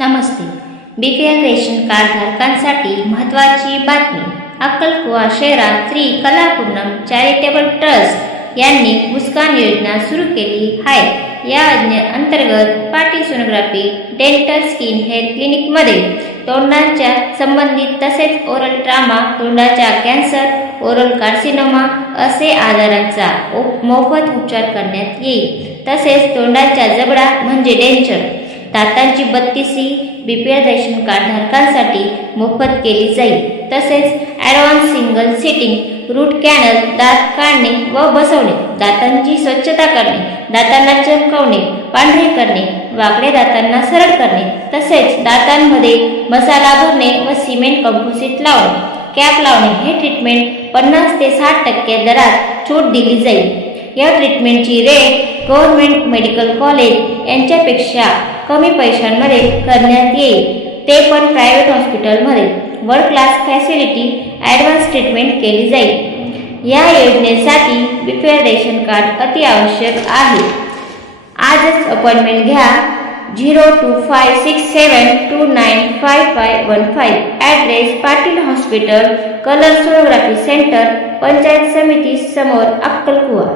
नमस्ते. BPL ration card धारकांसाठी महत्त्वाची बातमी. अक्कलकुवा शहरात श्री कलापूर्णम चॅरिटेबल ट्रस्ट यांनी मुस्कान योजना सुरू केली आहे. या अंतर्गत पाटी सोनोग्राफी, डेंटल स्किन हेअर क्लिनिकमध्ये तोंडाच्या संबंधित तसेच ओरल ट्रामा, तोंडाचा कॅन्सर, ओरल कार्सिनोमा असे आजारांचा मोफत उपचार करण्यात येईल. तसेच तोंडाचा जबडा म्हणजे डेंचर, दातांची बत्तीसी BPL रेशन कार्ड धारकांसाठी मोफत केली जाईल. तसेच advance single sitting root canal, दात काढणे व बसवणे, दातांची स्वच्छता करणे, दातांना चमकवणे, पांढरे करणे, वाकड्या दातांना सरळ करणे, तसेच दातांमध्ये मसाला भरणे व सिमेंट कंपोजिट लावणे, कॅप लावणे हे ट्रीटमेंट 50 ते 60% दरात सूट दिली जाईल. या ट्रीटमेंटची रेट गव्हर्नमेंट मेडिकल कॉलेज यांच्यापेक्षा कमी पैशांमध्ये करण्यात येईल, ते पण प्रायव्हेट हॉस्पिटलमध्ये. World class facility, advance treatment केली जाईल. या योजनेसाठी BPL रेशन कार्ड अति आवश्यक आहे. आजच अपॉइंटमेंट घ्या. 025672955515. Address Patil hospital, colour sonography centre, panchayat समिती समोर, अक्कलकुवा.